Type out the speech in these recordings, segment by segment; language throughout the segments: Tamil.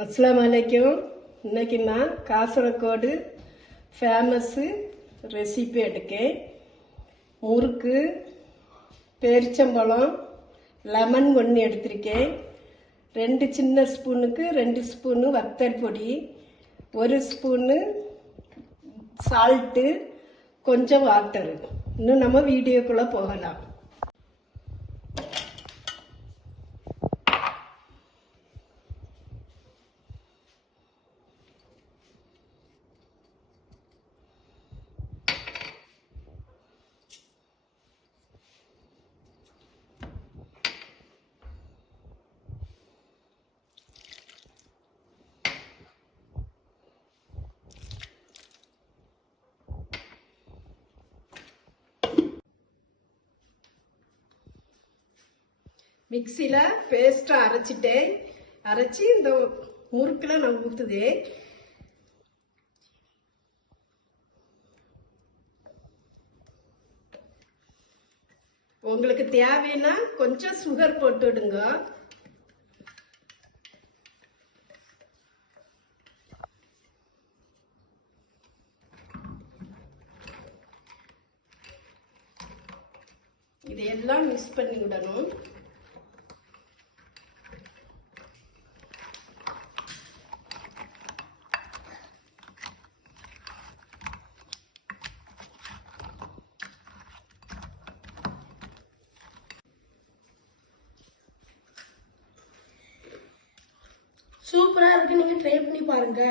அஸ்ஸலாமு அலைக்கும். இன்னைக்கு நான் காசரகோடு ஃபேமஸ்ஸு ரெசிபி எடுக்கேன். முறுக்கு, பேரிச்சம்பழம், லெமன் ஒன்று எடுத்திருக்கேன். 2 சின்ன ஸ்பூனுக்கு 2 ஸ்பூனு வத்தல் பொடி, 1 ஸ்பூனு சால்ட்டு, கொஞ்சம் வாட்டரு. இன்னும் நம்ம வீடியோக்குள்ளே போகலாம். மிக்சியில் பேஸ்ட்டாக அரைச்சிட்டேன். அரைச்சி இந்த முறுக்கில் நான் ஊற்றுதேன். உங்களுக்கு தேவைன்னா கொஞ்சம் சுகர் போட்டுடுங்க. இதையெல்லாம் மிக்ஸ் பண்ணி விடணும். சூப்பரா இருக்கு. நீங்க ட்ரை பண்ணி பாருங்க.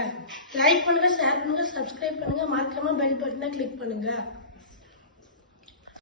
லைக் பண்ணுங்க, ஷேர் பண்ணுங்க, சப்ஸ்கிரைப் பண்ணுங்க, மறக்காம பெல் பட்டனை கிளிக் பண்ணுங்க.